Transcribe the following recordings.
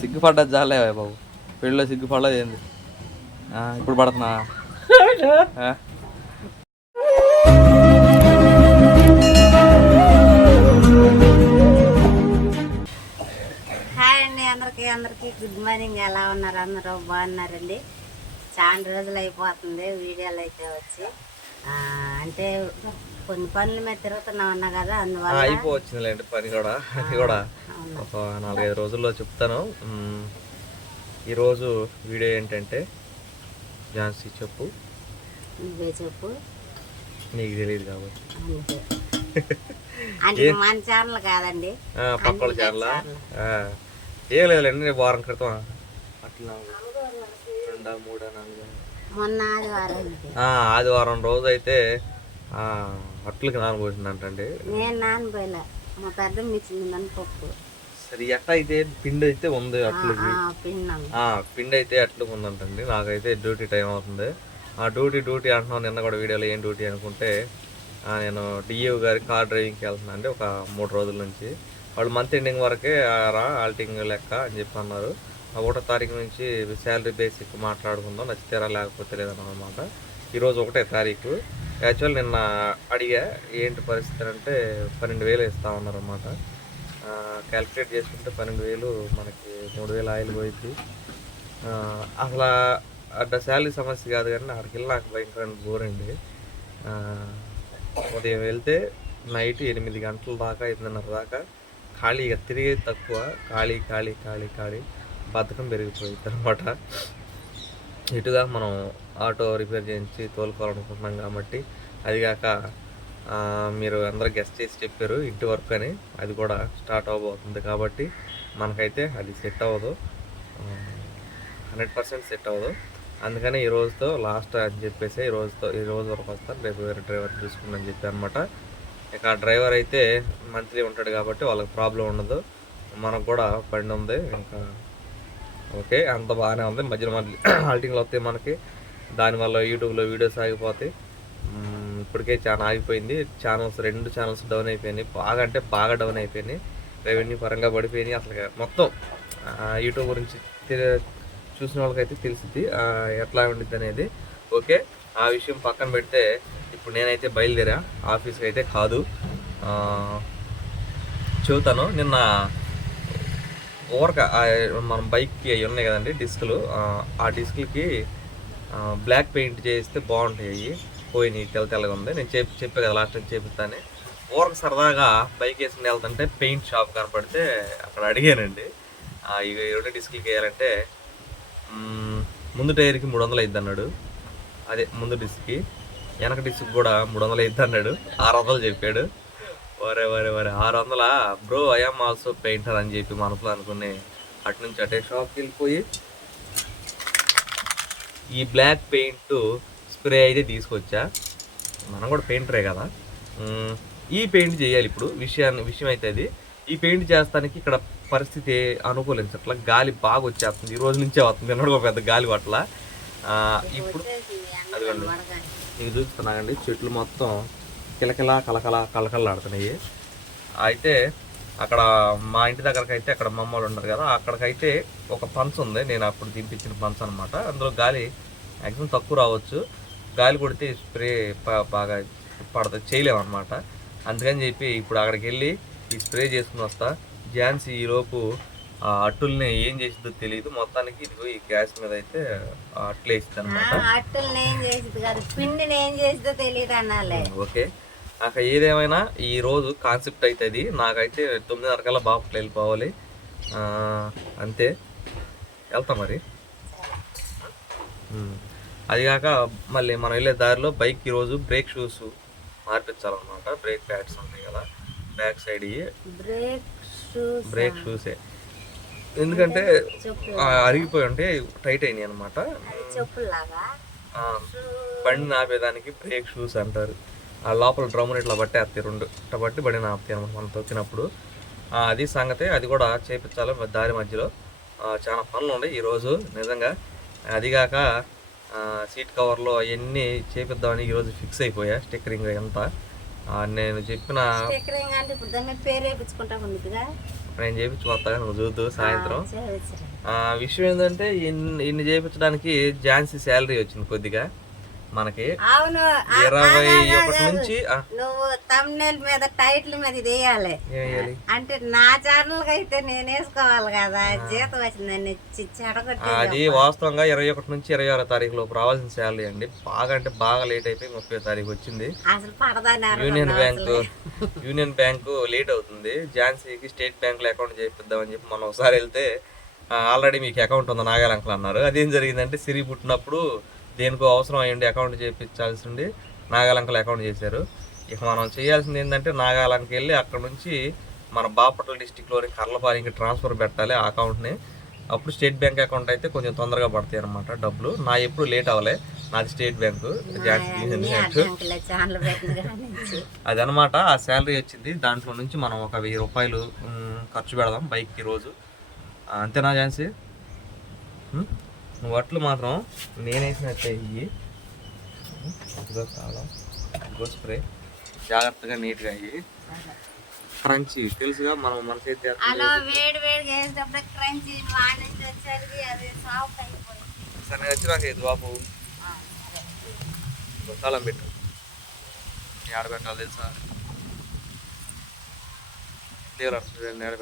సిగ్గుపడ్డది చాలే బాబు. పెళ్ళిలో సిగ్గుపడలేదు ఏంది? ఇప్పుడు పడుతున్నా. హాయ్ అండి అందరికి అందరికి గుడ్ మార్నింగ్ ఎలా ఉన్నారు? అందరూ బాగున్నారండి? చాలా రోజులు అయిపోతుంది వీడియోలు అయితే వచ్చి. అంటే కొన్ని పనుల మీద తిరుగుతున్నా ఉన్నా కదా అందువల్ల అయిపోవచ్చిందిలేండి పని కూడా అది కూడా. ఒక నాలుగైదు రోజుల్లో చెప్తాను. ఈరోజు వీడియో ఏంటంటే ఝాన్సీ చెప్పు. నువ్వే చెప్పు. నీకు తెలియదు కాబట్టి. అంటే మన ఛానల్ కాదండి. ఆ, పక్కల ఛానల్ ఏం లేదులేండి నేను వారం క్రితం అట్లా. రెండా మూడా నాలుగా? మొన్న ఆదివారం ఆదివారం రోజు అయితే ఆ, అట్లకి నానబోసిందంటండి? నేను నానబోయలే. మా పెద్ద మిచ్చింది మినపప్పు. సరే ఎట్ట అయితే పిండి అయితే ఉంది అట్లకి? పిండి. అయితే అట్లకి ఉందంటండి. నాకైతే డ్యూటీ టైం అవుతుంది. ఆ డ్యూటీ డ్యూటీ అంటున్నాను నిన్న కూడా వీడియోలో ఏం డ్యూటీ అనుకుంటే నేను డిఏ గారి కార్ డ్రైవింగ్కి వెళ్తున్నా అండి ఒక మూడు రోజుల నుంచి. వాళ్ళు మంత్ ఎండింగ్ వరకే రా ఆల్టింగ్ లెక్క అని చెప్పి అన్నారు ఆ ఒకటో తారీఖు నుంచి శాలరీ బేసిక్ మాట్లాడుకుందాం. నచ్చితేరా లేకపోతే లేదన్నమాట. ఈరోజు ఒకటే తారీఖు. యాక్చువల్ నిన్న అడిగా ఏంటి పరిస్థితి అంటే పన్నెండు వేలు ఇస్తా ఉన్నారన్నమాట. క్యాలిక్యులేట్ చేసుకుంటే పన్నెండు వేలు మనకి మూడు వేలు ఆయిల్ పోయింది అసలు అడ్డ శాలరీ సమస్య కాదు కానీ అక్కడికి వెళ్ళి నాకు భయంకరమైన బోర్ అండి. ఉదయం వెళ్తే నైట్ ఎనిమిది గంటల దాకా ఎనిమిదిన్నర దాకా ఖాళీగా తిరిగి తక్కువ ఖాళీ ఖాళీ ఖాళీ ఖాళీ బతకం పెరిగిపోయింది అనమాట ఇటుగా మనం ఆటో రిపేర్ చేయించి తోలుకోవాలనుకుంటున్నాం కాబట్టి అదిగాక మీరు అందరూ గెస్ట్ చేసి చెప్పారు ఇంటి వర్క్ అని అది కూడా స్టార్ట్ అవ్వబోతుంది కాబట్టి మనకైతే అది సెట్ అవ్వదు. హండ్రెడ్ పర్సెంట్ సెట్ అవ్వదు. అందుకని ఈ రోజుతో లాస్ట్ అని చెప్పేసి ఈ రోజుతో ఈ రోజు వరకు వస్తాను రేపు వేరే డ్రైవర్ చూసుకుందని చెప్పి అనమాట ఇక ఆ డ్రైవర్ అయితే మంత్లీ ఉంటాడు కాబట్టి వాళ్ళకి ప్రాబ్లం ఉండదు. మనకు కూడా బండి ఉంది. ఇంకా ఓకే అంత బాగానే ఉంది. మధ్యలో మధ్య హాల్టింగ్లు వస్తాయి మనకి. దానివల్ల యూట్యూబ్లో వీడియోస్ ఆగిపోతాయి. ఇప్పటికే చాలా ఆగిపోయింది. ఛానల్స్ రెండు ఛానల్స్ డౌన్ అయిపోయినాయి. బాగా అంటే బాగా డౌన్ అయిపోయినాయి. రెవెన్యూ పరంగా పడిపోయినాయి. అసలు మొత్తం యూట్యూబ్ గురించి చూసిన వాళ్ళకైతే తెలిసింది ఎట్లా ఉండిద్ది అనేది. ఓకే ఆ విషయం పక్కన పెడితే ఇప్పుడు నేనైతే బయలుదేరా. ఆఫీస్కి అయితే కాదు. ఆ, చెబుతాను. నిన్న ఓవర్గా మన బైక్కి అవి ఉన్నాయి కదండి డిస్కులు. ఆ, ఆ డిస్కులకి బ్లాక్ పెయింట్ చేస్తే బాగుంటాయి. అవి పోయినాయి తెల్ల తెల్లగా ఉంది. నేను చెప్పి చెప్పే కదా లాస్ట్ టైం చేపిస్తాను ఊరకు సరదాగా బైక్ వేసుకుని వెళ్తుంటే పెయింట్ షాప్ కనపడితే అక్కడ అడిగానండి. ఆ, ఇవి రెండు డిస్కులకి వేయాలంటే ముందు టైర్కి మూడు వందలు అయిద్ది అన్నాడు. అదే ముందు డిస్క్కి వెనక డిస్క్ కూడా మూడు వందలు అయిద్ది అన్నాడు. ఆరు వందలు చెప్పాడు. వరే వరే వరే ఆరు వందల? బ్రో ఐఎమ్ ఆల్సో పెయింటర్ అని చెప్పి మనసులో అనుకుని అటు నుంచి అటే షాప్కి వెళ్ళిపోయి ఈ బ్లాక్ పెయింట్ స్ప్రే అయితే తీసుకొచ్చా. మనం కూడా పెయింటరే కదా. ఈ పెయింట్ చేయాలి ఇప్పుడు. విషయాన్ని విషయం అయితే అది ఈ పెయింట్ చేస్తానికి ఇక్కడ పరిస్థితి అనుకూలించట్ల గాలి బాగా వచ్చేస్తుంది. ఈ రోజు నుంచే వస్తుంది. నిన్నడు ఒక పెద్ద గాలి పట్ల. ఇప్పుడు అదిగండి. ఇవి చూస్తున్నాగండి చెట్లు మొత్తం కిలకిలా కలకల కలకలాడుతున్నాయి. అయితే అక్కడ మా ఇంటి దగ్గరకి అయితే అక్కడ మమ్మల్ని ఉన్నారు కదా అక్కడికైతే ఒక పంచ్ ఉంది. నేను అప్పుడు దింపించిన పంచ్ అనమాట అందులో గాలి మ్యాక్సిమం తక్కువ రావచ్చు. గాలి కొడితే స్ప్రే బాగా పడతా చేయలేము అనమాట అందుకని చెప్పి ఇప్పుడు అక్కడికి వెళ్ళి ఈ స్ప్రే చేసుకుని వస్తా. ఝాన్సీ ఈలోపు ఆ అట్టుల్ని ఏం చేసిందో తెలియదు మొత్తానికి ఇదిగో ఈ గ్యాస్ మీద అయితే అట్లే ఇస్తుంది అనమాట అట్టుల్ని ఏం చేసింది కాదు పిండిని ఏం చేసిందో తెలియదు అనాలే ఓకే. అక్కడ ఏదేమైనా ఈ రోజు కాన్సెప్ట్ అవుతుంది నాకైతే తొమ్మిదిన్నర కల్లా బాపట్ల వెళ్ళిపోవాలి. అంతే. వెళ్తాం మరి. అది కాక మళ్ళీ మనం వెళ్ళే దారిలో బైక్ ఈరోజు బ్రేక్ షూస్ మార్పించాలన్నమాట. బ్రేక్ ప్యాడ్స్ ఉంటాయి కదా. Back side brake shoes brake షూసే ఎందుకంటే అరిగిపోయి ఉంటే టైట్ అయినాయి అనమాట బండి ఆపేదానికి బ్రేక్ షూస్ అంటారు. ఆ లోపల డ్రమ్ముని ఇట్లా బట్టేస్తాయి రెండు. ఇట్లా బట్టి బండిని ఆపుతాయి అనమాట మనం తొక్కినప్పుడు. అది సంగతి అది కూడా చేపించాలి దారి మధ్యలో. చాలా పనులు ఉన్నాయి ఈరోజు నిజంగా. అదిగాక సీట్ కవర్లో అవన్నీ చేపిద్దామని ఈరోజు ఫిక్స్ అయిపోయా స్టిక్కరింగ్ ఆ, నేను చెప్పిన నేను చేయించి కొత్తగా నువ్వు చూద్దు సాయంత్రం. విషయం ఏంటంటే ఇన్ని ఇన్ని చేయించడానికి ఝాన్సీ శాలరీ వచ్చింది కొద్దిగా. మనకి అవును. ఇరవై ఒకటి నుంచి నువ్వు తమ్నేల్ మీద టైటిల్ మీద ఇది వేయాలి. అంటే నా ఛానల్ అయితే నేను వేసుకోవాలి కదా. జీతం వచ్చిందని చెడగొట్టి అది వాస్తవంగా ఇరవై ఒకటి నుంచి ఇరవై ఆరో తారీఖు లోపు రావాల్సిన శాలరీ అండి. బాగా అంటే బాగా లేట్ అయిపోయి ముప్పై తారీఖు వచ్చింది. అసలు పడదని Union Bank Union Bank late అవుతుంది. ఝాన్సీకి స్టేట్ బ్యాంకులో అకౌంట్ చేపిద్దామని చెప్పి మనం ఒకసారి వెళ్తే ఆల్రెడీ మీకు అకౌంట్ ఉంది నాగాల అంకుల్ అన్నారు. అదేం జరిగిందంటే సిరి పుట్టినప్పుడు దేనికో అవసరం అయ్యండి అకౌంట్ చేయించాల్సి ఉండి నాగాలంకలు అకౌంట్ చేశారు. ఇక మనం చేయాల్సింది ఏంటంటే నాగాలంకి వెళ్ళి అక్కడ నుంచి మన బాపట్ల డిస్టిక్లోని కర్లపానికి ట్రాన్స్ఫర్ పెట్టాలి ఆ అకౌంట్ని అప్పుడు స్టేట్ బ్యాంక్ అకౌంట్ అయితే కొంచెం తొందరగా పడతాయి అనమాట డబ్బులు. నా ఎప్పుడు లేట్ అవ్వలే. నాది స్టేట్ బ్యాంకు అదనమాట ఆ శాలరీ వచ్చింది. దాంట్లో నుంచి మనం ఒక వెయ్యి రూపాయలు ఖర్చు పెడదాం బైక్కి రోజు. అంతేనా ఝాన్సీ? మ్? నువ్వు అట్లు మాత్రం నేనేసినట్టే ఇవి ఇదిగో కాలం ఇదిగో స్ప్రే. జాగ్రత్తగా నీట్గా అయ్యి క్రంచి. తెలుసుగా మనం మన చేతి చేస్తే- అలా వేడి వేడిగా వేసేటప్పుడు క్రంచి వాడి నుంచి వచ్చేది అది సాఫ్ట్ అయిపోయింది. సరే వచ్చినాక ఇది బాబు తాళం పెట్టు. ఏడ పెట్టాలి తెలుసా? దేవుడు అర్థం ఏడ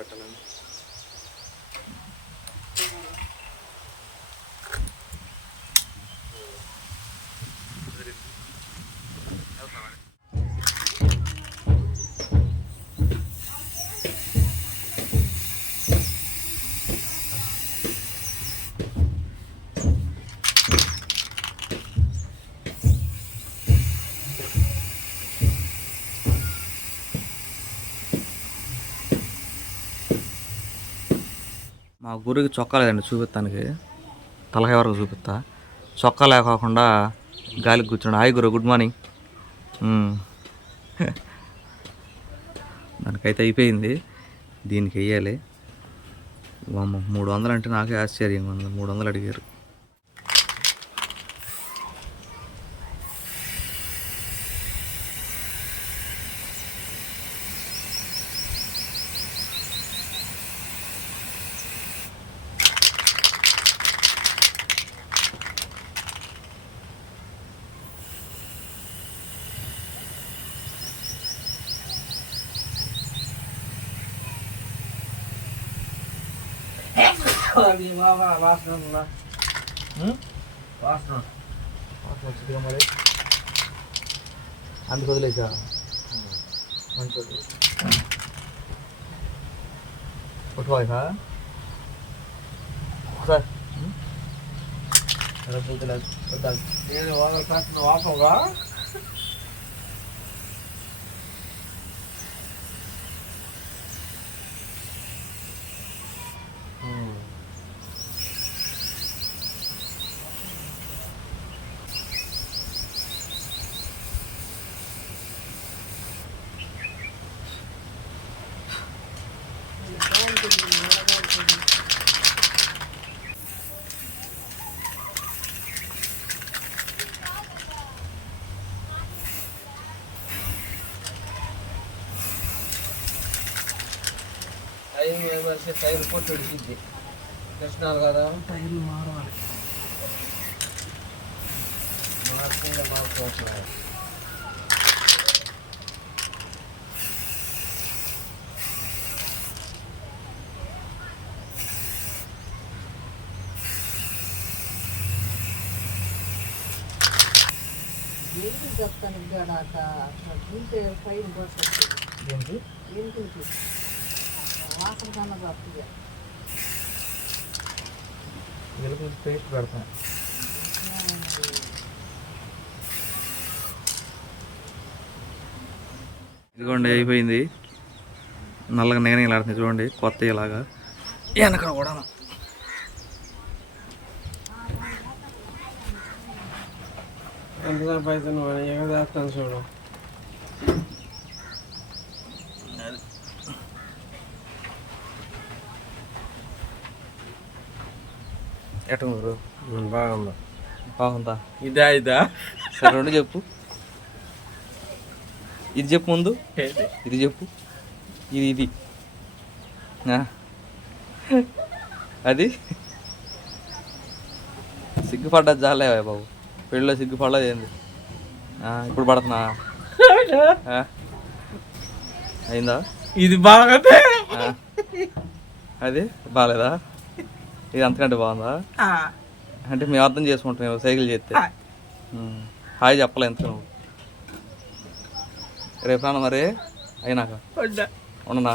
మా గురికి చొక్కా లేదండి చూపిస్తానికి. తలకాయ వరకు చూపిస్తా. చొక్కా లేకోకుండా గాలికి కూర్చున్నాడు. హాయ్ గురు గుడ్ మార్నింగ్. దానికైతే అయిపోయింది. దీనికి వెయ్యాలి. మూడు వందలు అంటే నాకే ఆశ్చర్యంగా ఉంది. మూడు వందలు అడిగారు. వాసన వాసన వచ్చిందిగా మరి అందుకు వదిలేసా మంచిది కొట్టుకోవాలికా ఒకసారి నేను వాళ్ళ కాసిన వాపంగా టైం ఏమర్చి టైం కొట్టి ఉడికింది దర్శనాలు కదా టైర్లు మారాలి మార్చిందే మార్చుకోవచ్చు చెప్తాను ఏంటి? ఏంటి వాసన కన్నా తప్పుగా వెలుగు పేస్ట్ పెడతాను. ఇదిగోండి అయిపోయింది. నల్లగా నేనే ఇలాడుతుంది చూడండి కొత్త ఇలాగా. వెనక కూడా ఎంత పైసలు నువ్వు ఎగదేస్తాను చూడు? బాగుంది. బాగుందా? ఇదా ఇదా. సరే రెండు చెప్పు. ఇది చెప్పు ముందు. ఇది చెప్పు. ఇది ఇది. అది? సిగ్గుపడ్డది చాలే బాబు. పెళ్ళిలో సిగ్గుపడలేదు ఏంది? ఇప్పుడు పడుతున్నా? అయిందా? ఇది బాగతే. ఆ. అది బాగాలేదా ఇది అంతకంటే బాగుందా? అంటే మేము అర్థం చేసుకుంటాం సైకిల్ చేస్తే. హాయ్ చెప్పలే ఎంత నువ్వు. రేపు రాను మరి? అయినాక. ఉండనా?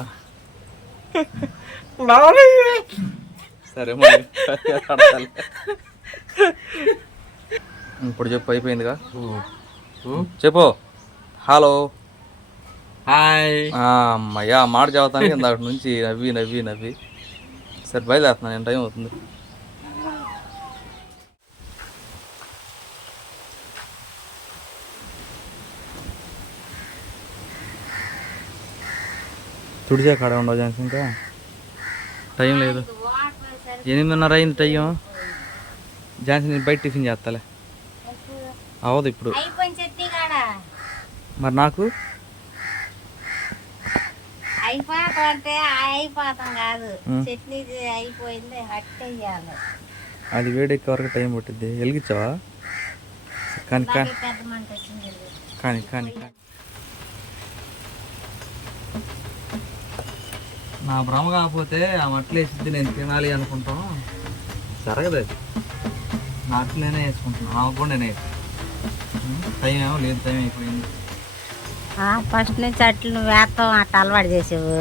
సరే మరి. ఇప్పుడు చెప్పు అయిపోయిందిగా? చెప్పు. హలో. హాయ్. అమ్మయ్యా మాట చదువుతానికి ఇందాక నుంచి నవ్వి నవ్వి నవ్వి. సరే బయలుదేరుతున్నాను నేను టైం అవుతుంది. తుడిచే కాడ ఉండవు జాన్స్ ఇంకా? టైం లేదు. ఎనిమిదిన్నర అయింది టైం. జాన్సీ నేను బయట టిఫిన్ చేస్తాలే. అవదు ఇప్పుడు. మరి నాకు? అయిపోతాం అంటే అయిపోతాం కాదు. చట్నీ అయిపోయింది హట్టేయాలి అది వేడెక్కే వరకు టైం పట్టింది వెలిగించావా? కానీ కానీ కానీ. నా భ్రమ కాకపోతే ఆ మట్లు వేసిద్ది నేను తినాలి అనుకుంటాం జరగదు అది. నా అట్లు నేనే వేసుకుంటున్నాను. నాకు కూడా నేనే. టైం ఏమో లేదు టైం అయిపోయింది. ఫస్ట్ నుంచి అట్లు నువ్వు వేస్తాం అట్ట అలవాటు చేసేవు.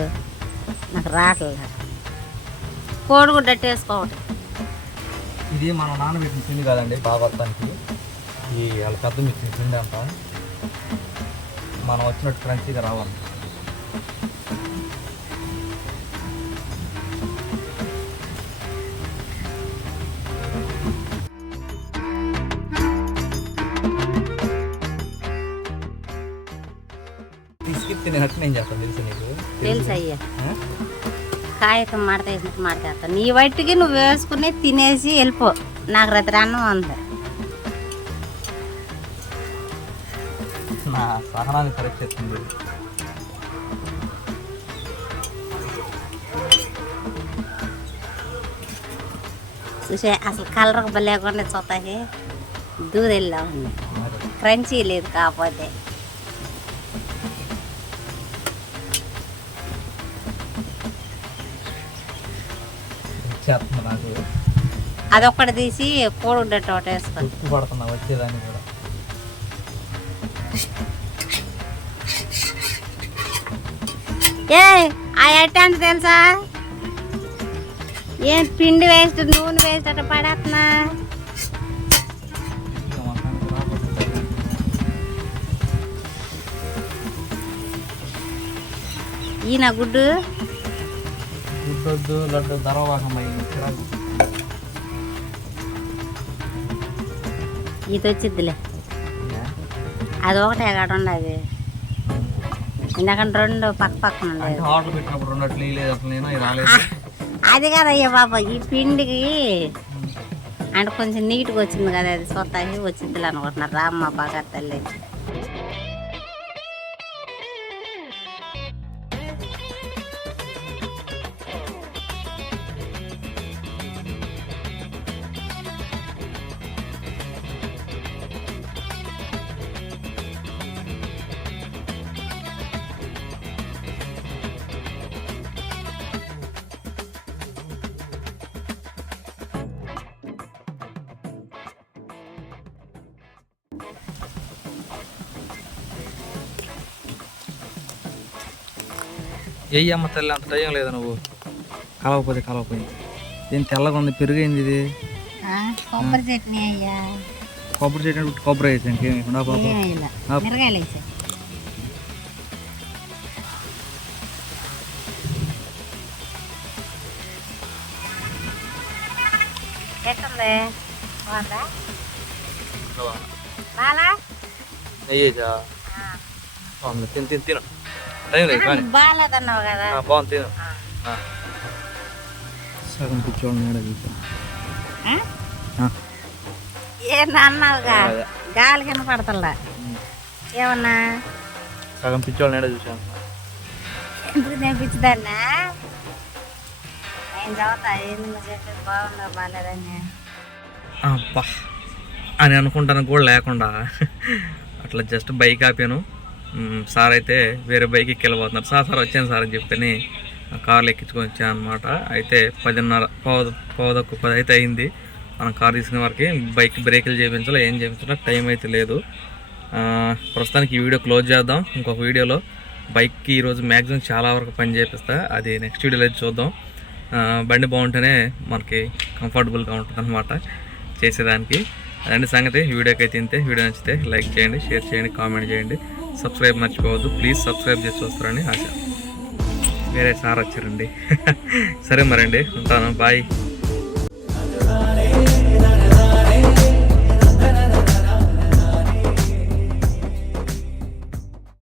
నాకు రావట్లేదు. కోడిగుడ్డ వేసుకోవటం ఇది మనం నానబెట్టిన పిండి కాదండి బాగొత్తానికి ఈ వాళ్ళ పెద్ద మిక్సీ పిండి అంతా మనం వచ్చినట్టు క్రంచీగా రావాలి. తినేటట్టు నేను చేస్తాను తెలుసు నీకు. తెలుసు అయ్యా. ఆ? కాగితం మడత వేసినట్టు మడతేస్తాను నీ వట్టికి నువ్వు వేసుకుని తినేసి వెళ్ళిపో. నాకు రాత్రి అన్నం ఉంది నా సహనాన్ని పరీక్షిస్తుంది చూసే అసలు కలర్ లేకుండా చూస్తాకి దూరెళ్ళా ఉంది. క్రంచీ లేదు కాకపోతే. చేస్తుంది నాకు. అదొక్కటి తీసి ఒకటి వేసుకో తృప్తి పడుతున్నా వచ్చేదాన్ని కూడా. ఏ ఆ ఎట్ట అంటే తెలుసా? ఏం పిండి వేస్ట్ నూనె వేస్ట్ అట్ట పడేస్తున్నా? ఈయన గుడ్డు లడ్డు ధరవాకం అయింది చిరాకు. ఇది వచ్చిద్దిలే? అది ఒకటే కాడ ఉండదు ఇందాకంటే రెండు పక్క పక్కన అది కాదయ్యా బాబా ఈ పిండికి అంటే కొంచెం నీట్గా వచ్చింది కదా అది సొత్తాకి వచ్చిందిలే అనుకుంటున్నారు. రామ్మ బాగా తల్లి. అమ్మ తల్లి అంత టైం లేదా నువ్వు. కలవకపోతే కలవపోయింది ఏం తెల్లగా ఉంది పెరుగైంది ఇది. కొబ్బరి చట్నీ అయ్యా. కొబ్బరి చెట్టు కొబ్బరి వేసి. ఇంకేమి లేకుండా తిను తిను తిను. టైం లేదు కానీ. బాగాలేదన్నావు కదా. ఆ, బాగుంది తిను. సగం కూర్చోండి అదే. గాలి కింద పడతల్లా. ఏమన్నా? సగం పిచ్చోళ్ళని ఏడా చూసాను ఎందుకు నేను చదువుతా? ఏంది చెప్పేది బాగుందా? బాగాలేదని అబ్బా అని అనుకుంటాను కూడా లేకుండా. అట్లా జస్ట్ బైక్ ఆపాను. సార్ అయితే వేరే బైక్ ఎక్కి వెళ్ళిపోతున్నారు సార్ సార్ వచ్చాను సార్ అని చెప్పని కార్లు ఎక్కించుకొని వచ్చాను అనమాట అయితే పదిన్నర పౌద పౌదక్కు పది అయితే అయింది. మనం కార్ తీసుకునే వరకు బైక్ బ్రేకులు చేయించాలో ఏం చేయించాలో టైం అయితే లేదు. ప్రస్తుతానికి ఈ వీడియో క్లోజ్ చేద్దాం. ఇంకొక వీడియోలో బైక్కి ఈరోజు మ్యాక్సిమం చాలా వరకు పని చేపిస్తా. అది నెక్స్ట్ వీడియోలో అయితే చూద్దాం. బండి బాగుంటేనే మనకి కంఫర్టబుల్గా ఉంటుంది అనమాట చేసేదానికి. అదండి సంగతి. వీడియోకి అయితే ఇంతే. వీడియో నచ్చితే లైక్ చేయండి షేర్ చేయండి కామెంట్ చేయండి. సబ్స్క్రైబ్ మర్చిపోవద్దు. ప్లీజ్ సబ్స్క్రైబ్ చేసి వస్తారని ఆశ. వేరే సార్ వచ్చారండి. సరే మరండి. ఉంటాను. బాయ్.